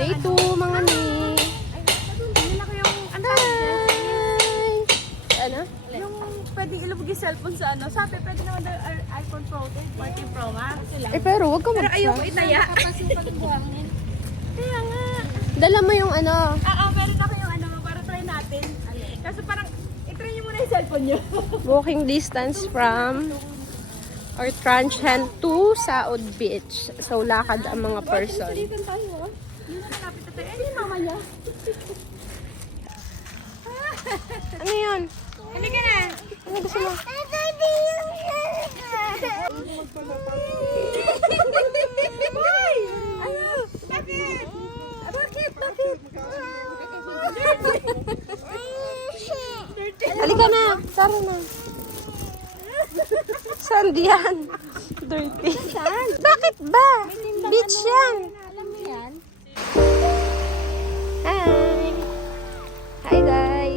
Day 2, mga ni. Nila ko yung Hi! Ano? yung pwedeng ilubog yung cellphone sa ano. Sabi, pwede naman daw iPhone Pro 14 Pro Max. Pero wag ka Pero mag ayoko itaya. Kaya nga. Dala mo yung ano. Meron ako yung ano, para try natin. Kaso parang, itry nyo muna yung cellphone nyo. Walking distance from or Transient to Saud Beach. So, lakad ang mga person. Dito tayo, Dito na lapit na tayo. Ay, yung mama niya. Ano yun? Halika na. Ano gusto mo? Hoy! Ano? Bakit? Bakit? Halika na. Tara na. Saan diyan? Dirty. Saan? Bakit ba? Beach yan. Alam mo yan? Hi. Hi, Day.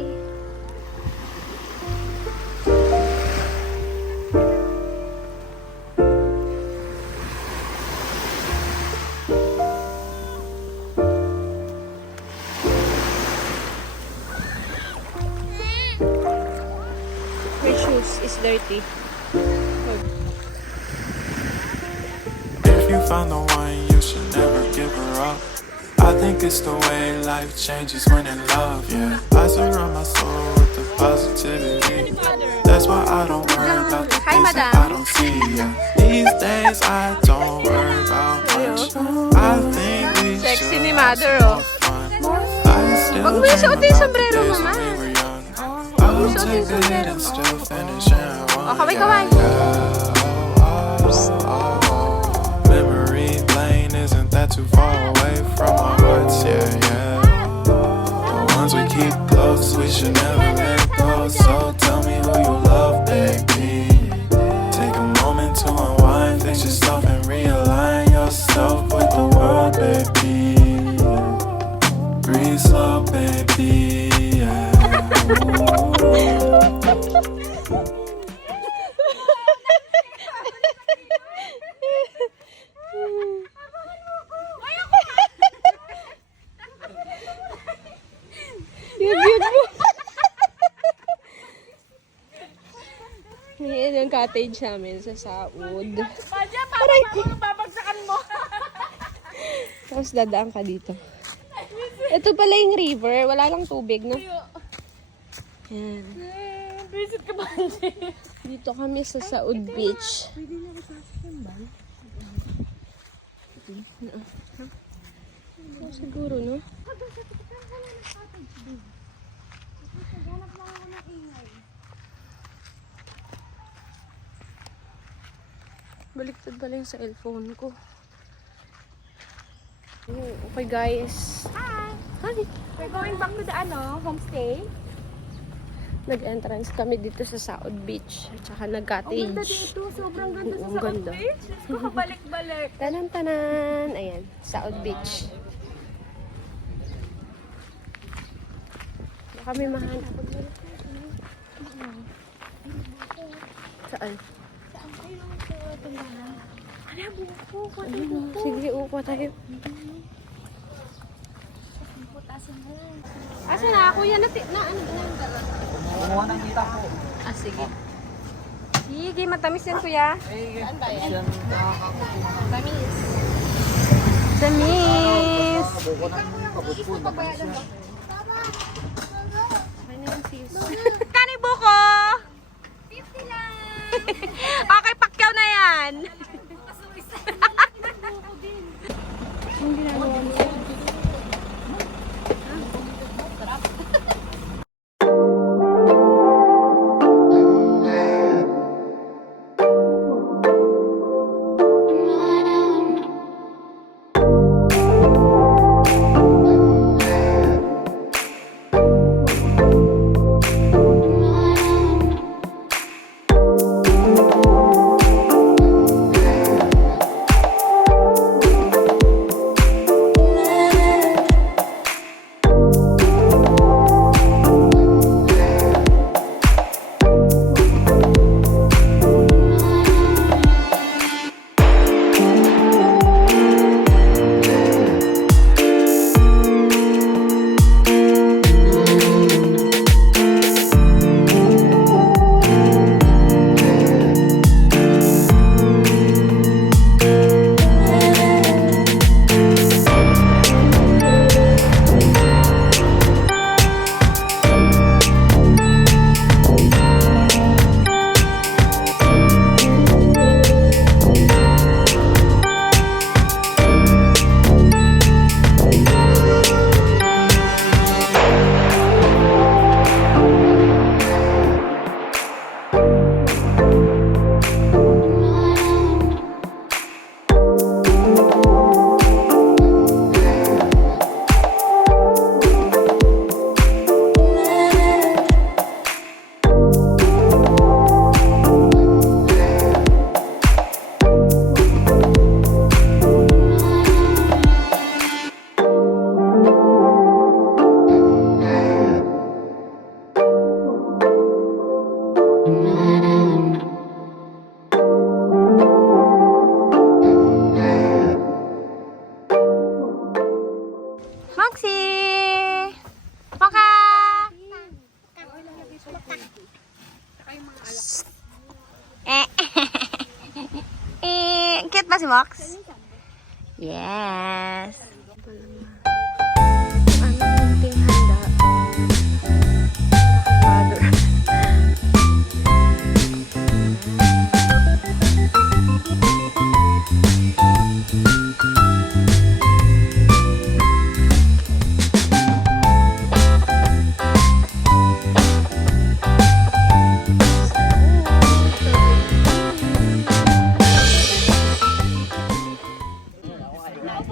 My shoes is dirty. If you found the one, you should never give her up. I think it's the way life changes when in love, yeah. I surround my soul with the positivity. That's why I don't worry about the Hi, things that madam. I don't see, yeah. These days I don't worry about much. I think we Sexy should ni have mother, some oh. more fun. I still Wag mo yung dream suotin yung about the sombrero, days mama. when we were young. I'll suotin take yung the hit sombrero. and still finish in one. Oh, kaway-kaway. Memory lane, isn't that too far away from our hearts? Yeah, yeah. The ones we keep close, we should never let go. So tell me who you love, baby. Take a moment to unwind, fix yourself and realign yourself with the world, baby. Breathe slow, baby. Yeah. Yun mo. Yan yung cottage namin sa Saud. Padya, parang babagsakan mo. Tapos dadaan ka dito. Ito pala yung river. Wala lang tubig, no? Yan. Visit ka ba? Dito kami sa Saud Beach. Pwede na ako sa ba? Oh, siguro, no? Baliktad pala yung cellphone ko. Okay, guys. Hi! Hi! We're going back to the homestay. Nag-entrance kami dito sa Saud Beach. At saka Ang ganda nag-cottage. dito. Sobrang ganda Oo, sa ang South ganda. Beach. Gusto ko balik-balik. Tanan-tanan! Ayan, Saud Beach. Baka may mahanap. Saan? Ano, buko. Ayun, sige, upo tayo. Asa na? Kuya, na ano ba na yung dala? Kumuha ng kita po. Ah, sige. Sige, matamis yan, kuya. Saan ba yan? Tamis. Tamis! Buko ng kabutbun. Ano yung sis? Kani buko? 50 lang. Okay, pakyaw na yan. Yung ginagawa mo. Moxie! Maka! Cute ba si Mox? Yes! Ano nating handa? Mother.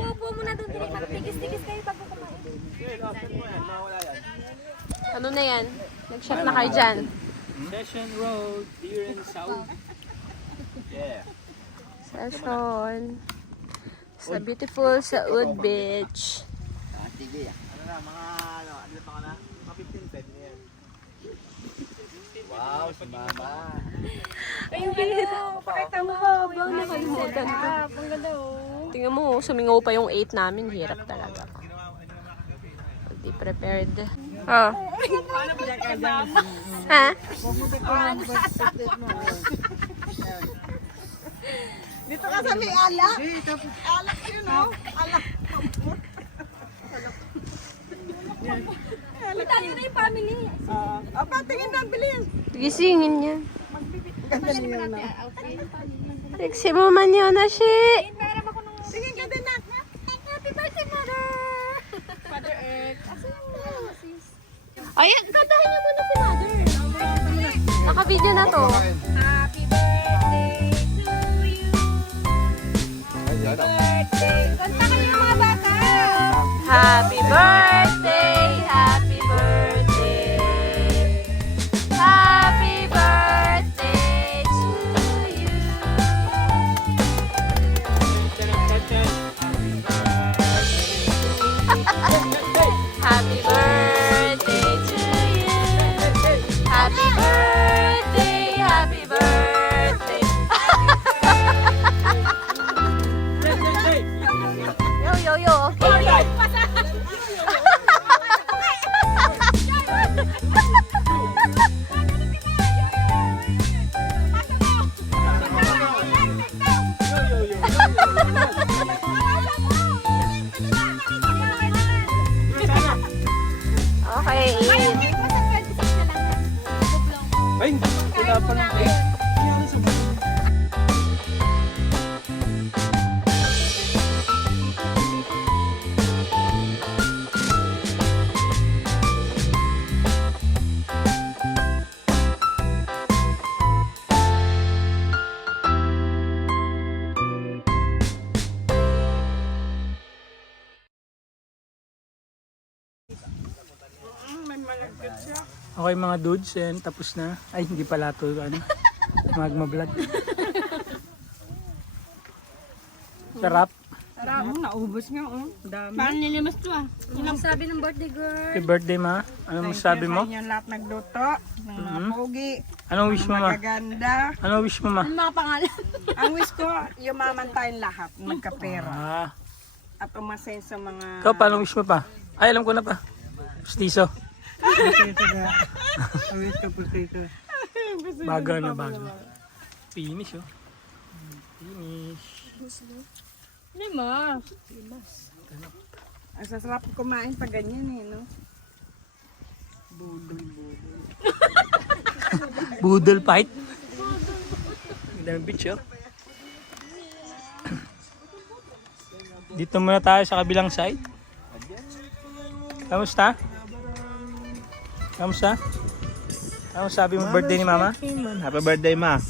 Upo muna doon, Dini. Magtigis-tigis kayo bago kumain. Ano na yan? Nag-shot na kayo dyan. Session Road, here in South. Yeah. Session. Sa beautiful Saud Beach. Sige. Ano na, ano pa ka na? Mga 15 pwede na yan. Wow, si Mama. Ayun kayo. Pakita mo habang Nakalimutan ko. Ang ganda oh. Tingnan mo, sumingaw pa yung 8 namin. Hirap talaga. Hindi prepared. Oh. Ha? Dito ka sa may alak. Alak yun, oh. Alak. Tayo na yung family. Apa, tingin na, bilis. Gisingin niya. Ganda niyo na. Sexy mo man yun na siya. Tingin ka din na. Happy birthday, Mother! Father Earth. Asa yung mga sis? Ay, kantahin niyo muna si Mother. Naka-video na to. Happy birthday to you. Birthday. Kanta kayo mga bata. Happy birthday, happy birthday. Happy birthday to you. Happy birthday to you. Happy birthday, happy birthday. Yo, yo, yo, okay. Okay, eat. Ay, wala pa lang. Okay mga dudes, and tapos na. Ay, hindi pala ito, ano, magma-vlog. Sarap. Naubos nga, oh. Dami. Paano nilimas to ah? Yung sabi ng birthday girl. Happy birthday, ma. Ano masabi mo? Yung lahat nagluto. Ng mga pogi. Anong wish mo, ma? Magaganda. Anong wish mo, ma? Ang mga pangalan. Ang wish ko, yumaman tayong lahat. Magkapera. Ah, At umasen sa mga... ikaw, paano wish mo pa? Ay, alam ko na pa. Justiso. Bago na, bago. Finish, oh. Finish. Limas. Ang sasarap kumain pag ganyan eh, no? Boodle fight. Ganda ng beach, oh. Dito muna tayo sa kabilang side. Kamusta? Kamusta? Ano sabi mo birthday ni Mama? Happy birthday, Ma.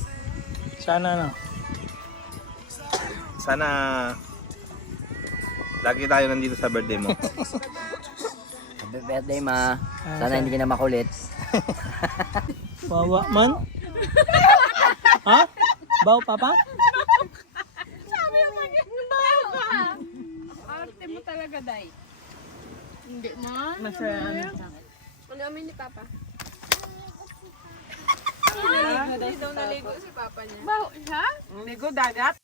Sana ano? Sana lagi tayo nandito sa birthday mo. Happy birthday, Ma. Sana hindi ka na makulit. Wawa man? Ha? Baw, Papa? Arte mo talaga, Day. Hindi man. Masaya. Ano amin ni Papa? Naligo si Papa niya. Baho, ha? Ligo dagat.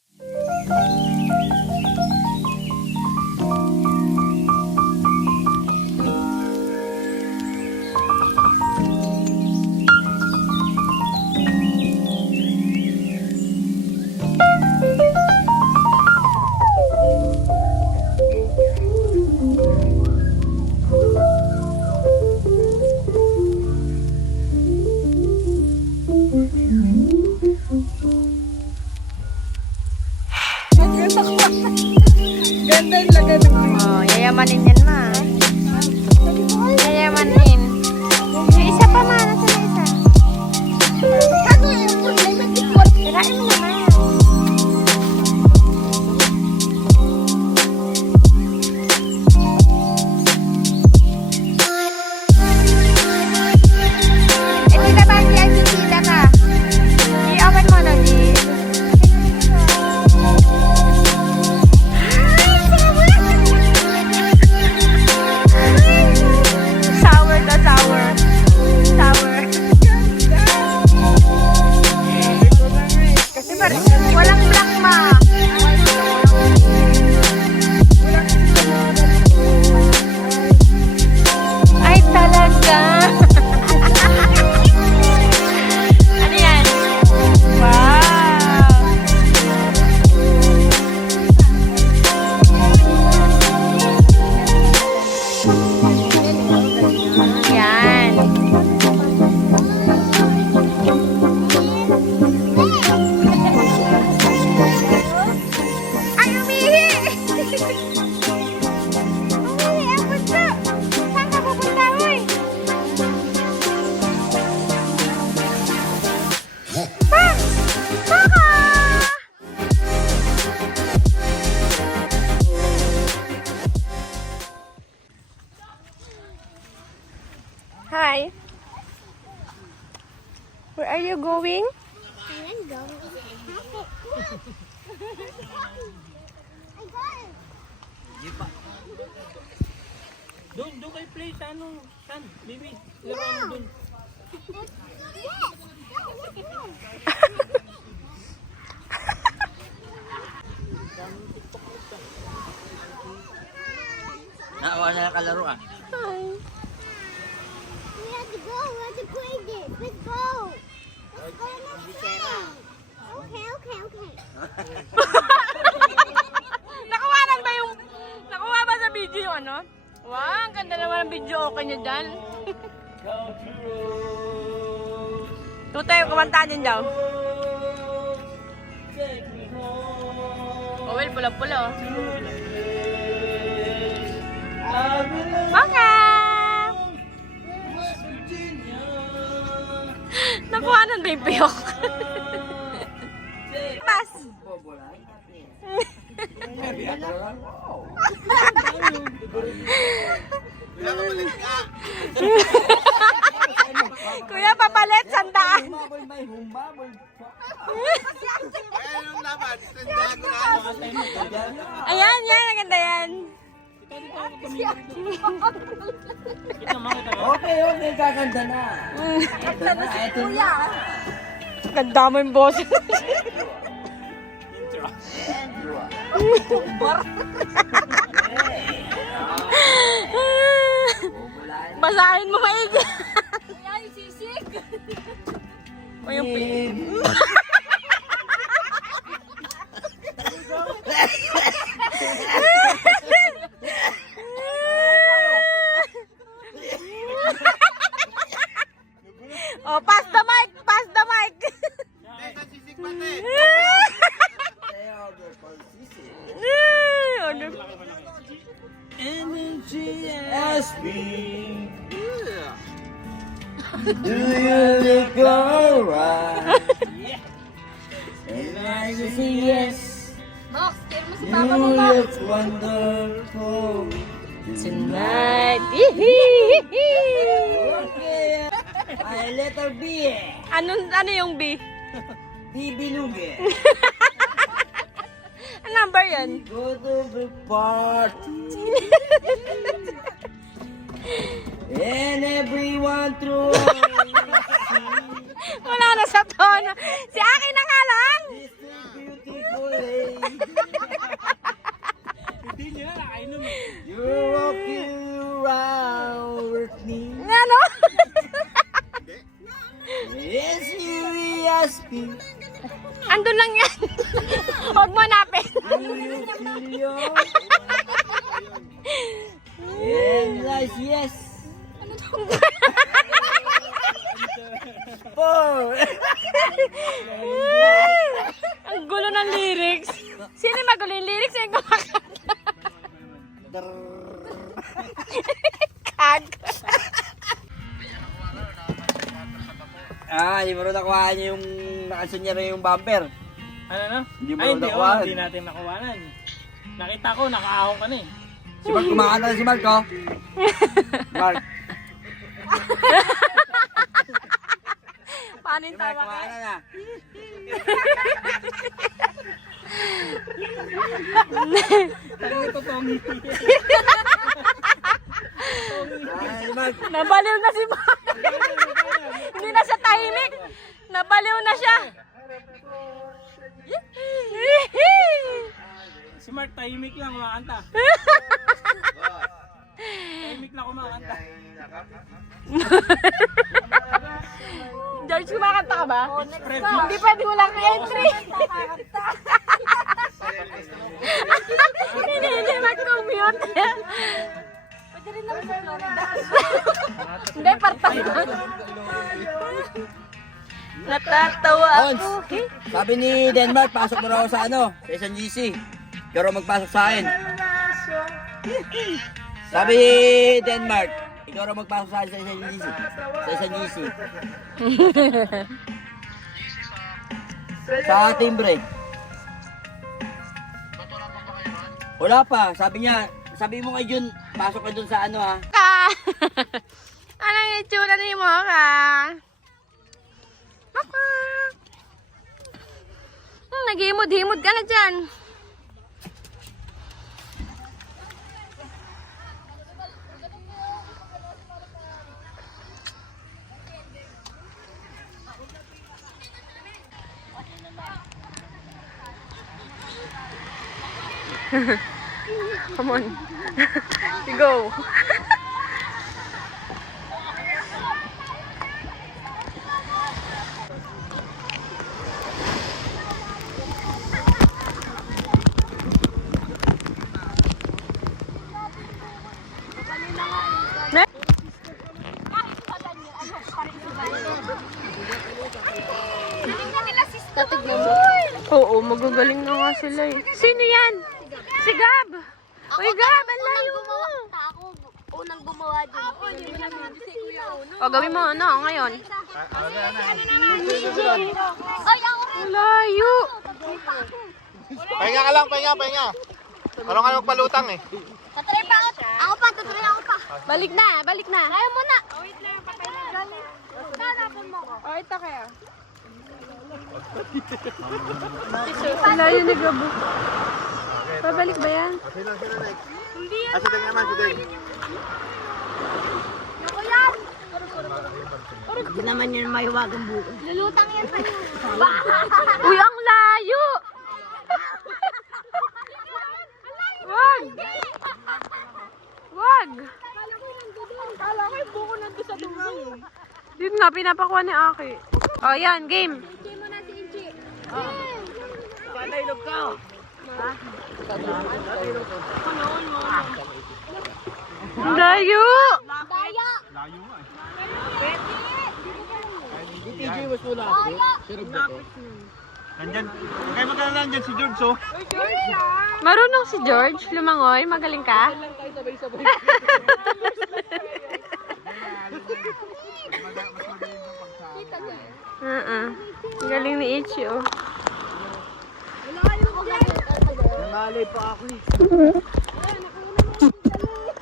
Oh, yayamanin yan, ma. Yayamanin. Yung isa pa, ma. Nasa na isa? Kaso yung problema tikot. Kirain mo naman. Ito na ba niya sisida ka? I-open mo na, G. Sour ka, sour. Sour. Kasi walang black, ma. Ay, talaga. Ano yan? Wow. Yan. Ay, umihi! Umihi ang punta! Saan ka pupunta, hoy? Pa! Paka! Hi. Where are you going? Doon kayo play sa ano? Saan? Baby, laro mo doon. Naawa na nakalaro ah. Hi. We have to go. We have to play this. Let's go. Let's go next time. Okay. Nakuha ba sa video yung ano? Wow, ang ganda naman ng video. Okay niya dyan. Tutay, kumantaan yun daw. Oh, well, pula-pula. Baka! Nakuhanan ba yung piyok? Pas! Kuya, papalit, sandaan. Ayan, yan, maganda yan. Okay, kakanta na. Ito na. Ganda mo yung boss. Basahin mo maigi. Ay, sisig! O yung oh, pass the mic! Pass the mic! SB. Do you look alright? And I say yes. Box, kaya mo si You Papa mo, Box. look wonderful Tonight. Okay. I letter B. Ano yung B? Bibilugi. Ano number yun? Go to the party. And everyone through. Wala na sa tono. Si akin na nga lang. This is beautiful lady. Hindi nila nakainom eh. You're walking around with me. Ano? Yes, you ask me. Andun lang yan. Huwag mo hanapin. Do you feel young? And like yes. Four. Ang gulo ng lyrics. Sino yung magulo yung lyrics? Yung kumakanta. Hindi mo rin nakuha niya yung nakasun niya rin yung bumper. Ano no? Hindi mo Ay, hindi, nakuhaan. hindi natin nakuhanan. Nakita ko, nakaahon ka na eh. Si Mark, kumakanta na si Mark, oh. Mark. Paano Si yung Mark, tawa ka? kumakanta na. Si Mark. Nabaliw na si Mark. Hindi na siya tahimik. Nabaliw na siya. Si Mark, tahimik lang kumakanta. Tahimik lang kumakanta. George, kumakanta ka ba? Fred, Hindi pwede walang entry. Hindi mag-mute. Pwede rin naman sa Florida. Hindi, parta. Natatawa ako. Sabi ni Denmark, pasok mo raw sa ano, sa isang GC. Ikaw raw magpasok sa akin. Sabi ni Denmark, ikaw raw magpasok sa akin sa isang GC. Sa isang GC. Sa timbre. Wala pa, sabi niya, sabi mo kay Jun, pasok ka dun sa ano ha. Anong itsura ni mo ka? Maka. Naghimod-himod ka na dyan. Come on. Go. Oo, magagaling na nga sila eh. Sino yan? Si Gab! Uy, Gab! Ang layo mo! Ako, unang gumawa dyan. O, gawin mo ano ngayon? Ay, ako rin. Ang layo! Pahinga ka lang, pahinga. Parang ka magpalutang eh. Tatry pa ako. Ako pa, tatry ako pa. Balik na! Balik na! Ayaw mo na. O, ito kaya. Ang layo ni Gabo. Pabalik ba yan? Asa din naman, si Deng. Ako yan. Hindi naman yan mahiwagang buko. Lulutang yan sa'yo. Uy, ang layo! Wag! Wag! Kala ko yung buko nandun sa dulo. Yun nga, pinapakuha ni Aki. O, yan, game. Padailog ka. Ang layo! Daya. TJ was wala. Nandyan. Kaya magkano nandyan si George, oh. Marunong si George lumangoy. Magaling ka? Galing ni Ichi, oh. Nangalay pa ako eh.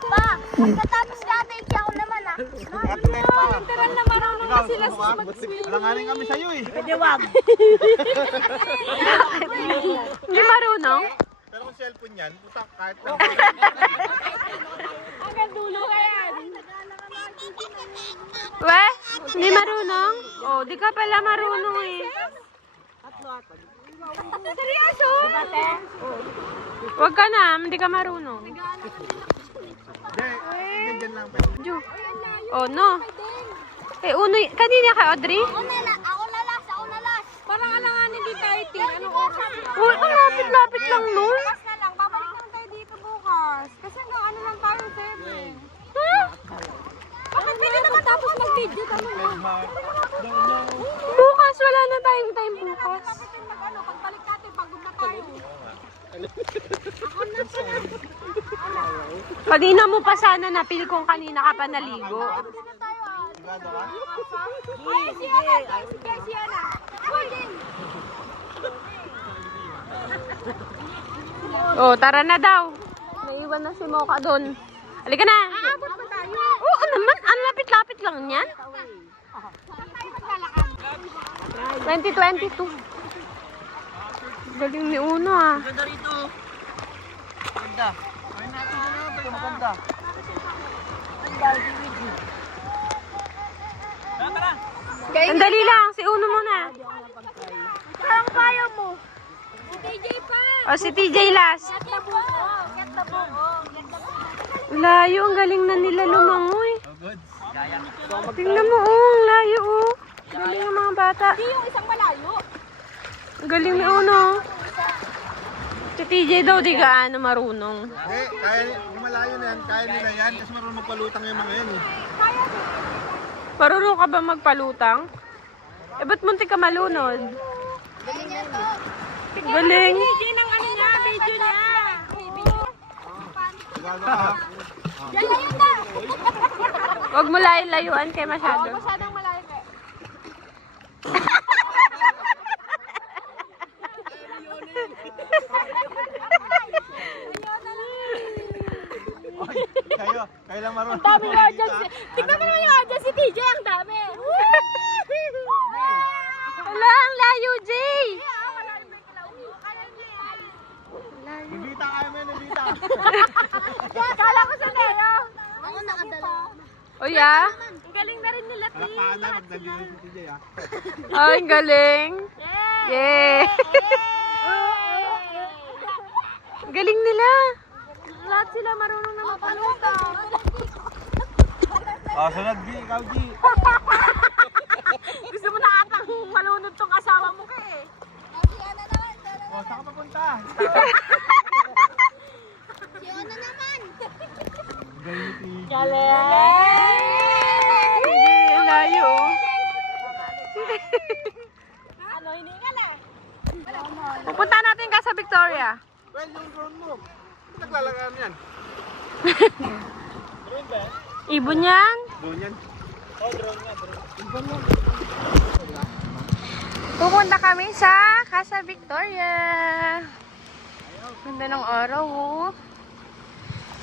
Pa, pagkatapos natin, ako naman ah. Literal na marunong na sila sa mag-swim. Alanganin kami sa'yo eh. Pwede wag. Hindi marunong? Pero kung cellphone yan, putak kahit na. Hanggang dulo ka yan. We? Hindi marunong? Oh, di ka pala marunong eh. Seryoso? Wag ka na, hindi ka marunong. Nandyan lang. Ju. Oh, no. Eh, uno, kanina ka, Audrey? Ako na last. Parang alanganin di tayo, Tin. Anong oras? Uy, ang lapit-lapit lang nun. Bukas na lang. Babalik naman tayo dito bukas. Kasi hanggang ano lang tayo, 7. Bakit pili naman tapos mag-video? Tama na. Bukas, wala na tayong time bukas. Pagbalik natin, pagod na tayo. Ako na. Kanina mo pa sana napil kung kanina ka pa naligo. Ay, si Ana. Si Ana. Oh, tara na daw. Naiwan na si Mocha doon. Halika na. Aabot ba tayo? Oo naman, ang lapit-lapit lang yan. 2022. Galing ni Uno ah. Ganda rito. Ganda. Ayun natin na ito. Maganda. Ang dali lang, si Uno muna. Parang kaya mo. Si TJ pa. O si TJ last. Get the book. Get the book. Get the book. Layo, ang galing na nila lumangoy. Tingnan mo, ang layo oh. Galing ang mga bata. Hindi yung isang malayo. Ang galing ni Uno. Si TJ daw di gaano marunong. Eh, kaya, kung malayo na yan, kaya nila yan. Kasi marunong magpalutang yung mga yan eh. Marunong ka ba magpalutang? Eh, ba't muntik ka malunod? Galing. TJ ng ano niya, video niya. Yan na yun na. Huwag mo layuan kay masyado. Masyadong malayo ka. Kayo lang marunong. Dami nga dyan si... Tignan mo naman yung dyan si TJ, ang dami. Wala, ang layo, Jay! Nilita kayo mo, nilita. Kala ko sa Leo. Ako nakadala. O ya? Ang galing na rin nila, Palakpakan na, magdali na si TJ ah. Ay, ang galing. Yay! Ang galing nila. Lahat sila marunong na mapalutang. Oh, sunod G, ikaw G. Gusto mo na atang malunod tong asawa mo ka eh. Oh, saan ka papunta? Si Ona naman. Ang layo. Ano, hiningal ah. Pupunta natin ka sa Victoria. Well, yung drone mo. Naglalagaan yan. Ibon yan. Drone yan. Pupunta kami sa Casa Victoria. Ganda ng araw, oh.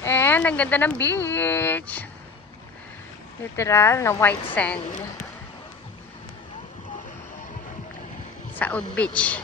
And ang ganda ng beach. Literal na white sand. Saud Beach.